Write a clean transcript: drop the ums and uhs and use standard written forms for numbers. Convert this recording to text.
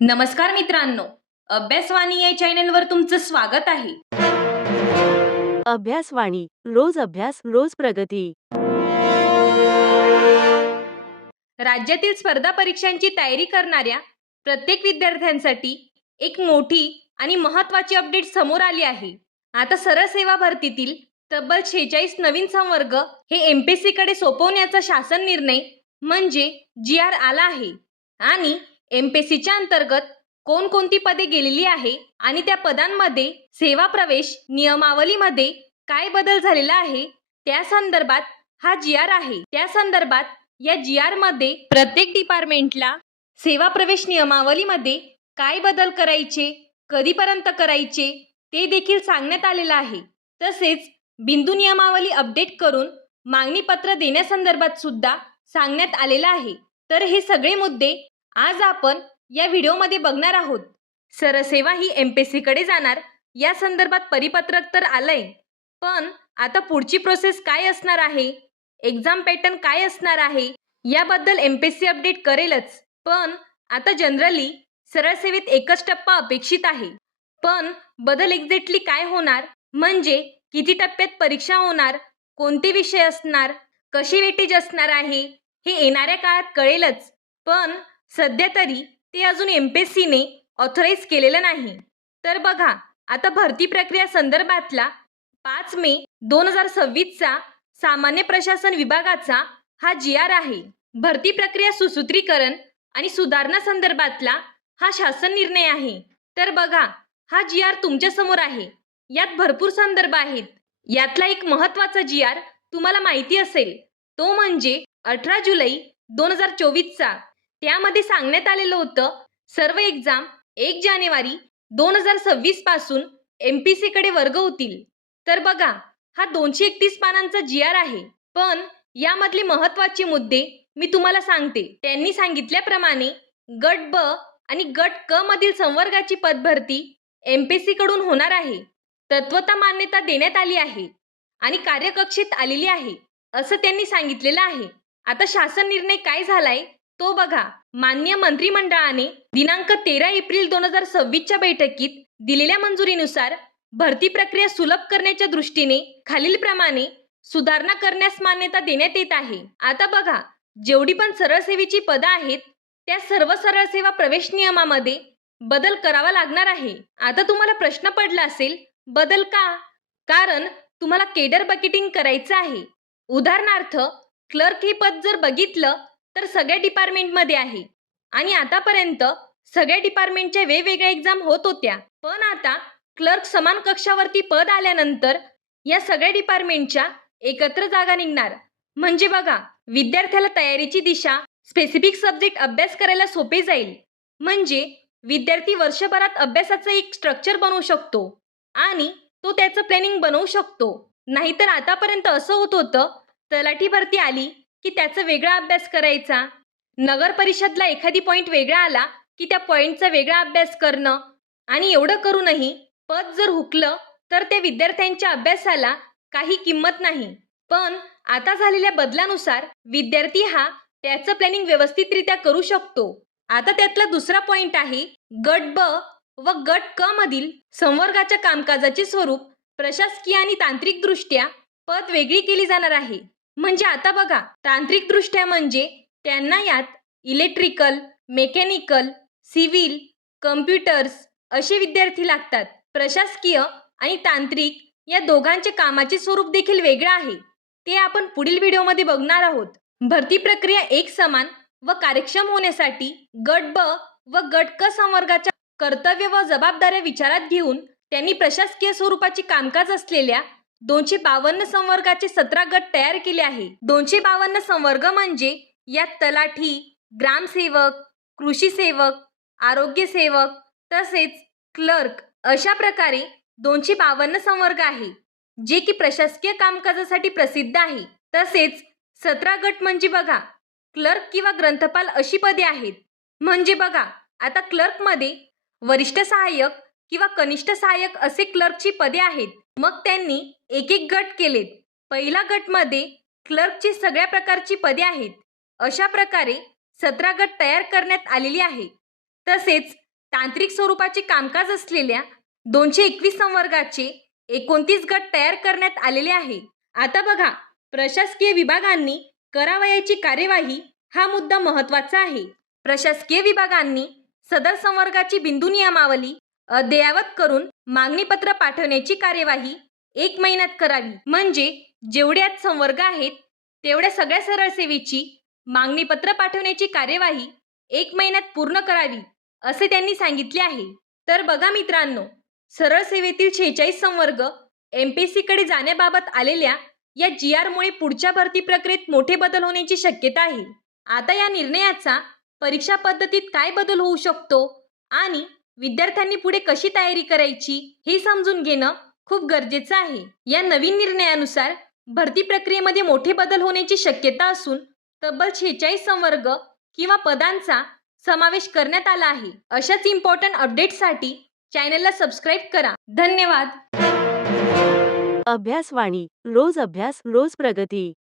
नमस्कार मित्रांनो, अभ्यासवाणी या चॅनलवर तुमचं स्वागत आहे. अभ्यासवाणी रोज अभ्यास रोज प्रगती. राज्यातील स्पर्धा परीक्षांची तयारी करणाऱ्या प्रत्येक विद्यार्थ्यांसाठी एक मोठी आणि महत्त्वाची अपडेट समोर आली आहे. आता सरळ सेवा भरतीतील तब्बल 46 नवीन संवर्ग हे एमपीएससी कडे सोपवण्याचा शासन निर्णय म्हणजे GR आला आहे आणि एमपीएससीच्या अंतर्गत कोणकोणती पदे गेलेली आहे आणि त्या पदांमध्ये सेवा प्रवेश नियमावलीमध्ये काय बदल झालेला आहे त्या संदर्भात हा GR आहे. त्या संदर्भात या GR मध्ये प्रत्येक डिपार्टमेंटला सेवा प्रवेश नियमावलीमध्ये काय बदल करायचे, कधीपर्यंत करायचे ते देखील सांगण्यात आलेलं आहे. तसेच बिंदू नियमावली अपडेट करून मागणी पत्र देण्यासंदर्भात सुद्धा सांगण्यात आलेलं आहे. तर हे सगळे मुद्दे आज आपण या व्हिडिओमध्ये बघणार आहोत. सरसेवा ही एमपीएससी कडे जाणार या संदर्भात परिपत्रक तर आलंय, पण आता पुढची प्रोसेस काय असणार आहे, एक्झाम पॅटर्न काय असणार आहे याबद्दल एमपीएससी अपडेट करेलच. पण आता जनरली सरळ सेवेत एकच टप्पा अपेक्षित आहे. पण बदल एक्झॅक्टली काय होणार, म्हणजे किती टप्प्यात परीक्षा होणार, कोणते विषय असणार, कशी वेटेज असणार आहे हे येणाऱ्या काळात कळेलच. पण सध्या तरी ते अजून एमपीएससीने ऑथराईज केलेलं नाही. तर बघा, आता भरती प्रक्रिया संदर्भातला 5 मे 2026चा सामान्य प्रशासन विभागाचा हा GR आहे. भरती प्रक्रिया सुसूत्रीकरण आणि सुधारणा संदर्भातला हा शासन निर्णय आहे. तर बघा, हा GR तुमच्या समोर आहे. यात भरपूर संदर्भ आहेत. यातला एक महत्त्वाचा GR तुम्हाला माहिती असेल, तो म्हणजे 18 जुलै 2024चा. त्यामध्ये सांगण्यात आलेलं होतं सर्व एक्झाम 1 जानेवारी 2026 पासून एमपीएससी कडे वर्ग होतील. तर बघा, हा 231 पानांचा GR आहे. पण यामधले महत्त्वाचे मुद्दे मी तुम्हाला सांगते. त्यांनी सांगितल्याप्रमाणे गट ब आणि गट क मधील संवर्गाची पदभरती एमपीएससी कडून होणार आहे. तत्वता मान्यता देण्यात आली आहे आणि कार्यकक्षेत आलेली आहे असं त्यांनी सांगितलेलं आहे. आता शासन निर्णय काय झालाय तो बघा. मान्य मंत्रिमंडळाने दिनांक 13 एप्रिल 2026च्या बैठकीत दिलेल्या मंजुरीनुसार भरती प्रक्रिया सुलभ करण्याच्या दृष्टीने खालीलप्रमाणे सुधारणा करण्यास मान्यता देण्यात येत आहे. आता बघा, जेवढी पण सरळ सेवेची पदं आहेत त्या सर्व सरळ सेवा प्रवेश नियमामध्ये बदल करावा लागणार आहे. आता तुम्हाला प्रश्न पडला असेल, बदल का? कारण तुम्हाला केडर बकेटिंग करायचं आहे. उदाहरणार्थ, क्लर्क हे पद जर बघितलं तर सगळ्या डिपार्टमेंटमध्ये आहे आणि आतापर्यंत सगळ्या डिपार्टमेंटच्या वेगवेगळ्या एक्झाम होत होत्या. पण आता क्लर्क समान कक्षावरती पद आल्यानंतर या सगळ्या डिपार्टमेंटच्या एकत्र जागा निघणार. म्हणजे बघा, विद्यार्थ्याला तयारीची दिशा, स्पेसिफिक सब्जेक्ट अभ्यास करायला सोपे जाईल. म्हणजे विद्यार्थी वर्षभरात अभ्यासाचं एक स्ट्रक्चर बनवू शकतो आणि तो त्याचं प्लॅनिंग बनवू शकतो. नाहीतर आतापर्यंत असं होत होतं, तलाठी भरती आली की त्याचा वेगळा अभ्यास करायचा, नगर परिषदला एखादी पॉईंट वेगळा आला की त्या पॉईंटचा वेगळा अभ्यास करणं, आणि एवढं करूनही पद जर हुकलं तर त्या विद्यार्थ्यांच्या अभ्यासाला काही किंमत नाही. पण आता झालेल्या बदलानुसार विद्यार्थी हा त्याचं प्लॅनिंग व्यवस्थितरित्या करू शकतो. आता त्यातला दुसरा पॉइंट आहे, गट ब व गट क मधील संवर्गाच्या कामकाजाचे स्वरूप प्रशासकीय आणि तांत्रिक दृष्ट्या पद वेगळी केली जाणार आहे. म्हणजे आता बघा, तांत्रिक दृष्ट्या म्हणजे त्यांना यात इलेक्ट्रिकल, मेकॅनिकल, सिव्हिल, कम्प्युटर्स असे विद्यार्थी लागतात. प्रशासकीय आणि तांत्रिक या दोघांचे कामाचे स्वरूप देखील वेगळं आहे. ते आपण पुढील व्हिडिओमध्ये बघणार आहोत. भरती प्रक्रिया एक समान व कार्यक्षम होण्यासाठी गट ब व गट क संवर्गाच्या कर्तव्य व जबाबदाऱ्या विचारात घेऊन त्यांनी प्रशासकीय स्वरूपाचे कामकाज असलेल्या 252 संवर्गाचे 17 गट तयार केले आहे. 252 संवर्ग म्हणजे यात तलाठी, ग्रामसेवक, कृषी सेवक, आरोग्य सेवक तसेच क्लर्क अशा प्रकारे 252 संवर्ग आहे, जे की प्रशासकीय कामकाजासाठी प्रसिद्ध आहे. तसेच 17 गट म्हणजे बघा, क्लर्क किंवा ग्रंथपाल अशी पदे आहेत. म्हणजे बघा, आता क्लर्कमध्ये वरिष्ठ सहाय्यक किंवा कनिष्ठ सहाय्यक असे क्लर्कची पदे आहेत. मग त्यांनी एक एक गट केलेत. पहिला गटमध्ये क्लर्कची सगळ्या प्रकारची पदे आहेत. अशा प्रकारे 17 गट तयार करण्यात आलेली आहे. तसेच तांत्रिक स्वरूपाचे कामकाज असलेल्या 221 संवर्गाचे 29 गट तयार करण्यात आलेले आहे. आता बघा, प्रशासकीय विभागांनी करावयाची कार्यवाही हा मुद्दा महत्त्वाचा आहे. प्रशासकीय विभागांनी सदर संवर्गाची बिंदू नियमावली अद्ययावत करून मागणीपत्र पाठवण्याची कार्यवाही 1 महिन्यात करावी. म्हणजे जेवढे आज संवर्ग आहेत तेवढ्या सगळ्या सरळ सेवेची मागणीपत्र पाठवण्याची कार्यवाही 1 महिन्यात पूर्ण करावी असे त्यांनी सांगितले आहे. तर बघा मित्रांनो, सरळ सेवेतील 46 संवर्ग MPSCकडे जाण्याबाबत आलेल्या या GR मुळे पुढच्या भरती प्रक्रियेत मोठे बदल होण्याची शक्यता आहे. आता या निर्णयाचा परीक्षा पद्धतीत काय बदल होऊ शकतो आणि विद्यार्थ्यांनी पुढे कशी तयारी करायची हे समजून घेणं खूप गरजेचं आहे. या नवीन निर्णयानुसार भरती प्रक्रियेमध्ये मोठे बदल होण्याची शक्यता असून तब्बल 46 संवर्ग किंवा पदांचा समावेश करण्यात आला आहे. अशाच इम्पॉर्टंट अपडेट्ससाठी चॅनलला सबस्क्राईब करा. धन्यवाद. अभ्यासवाणी रोज अभ्यास रोज प्रगती.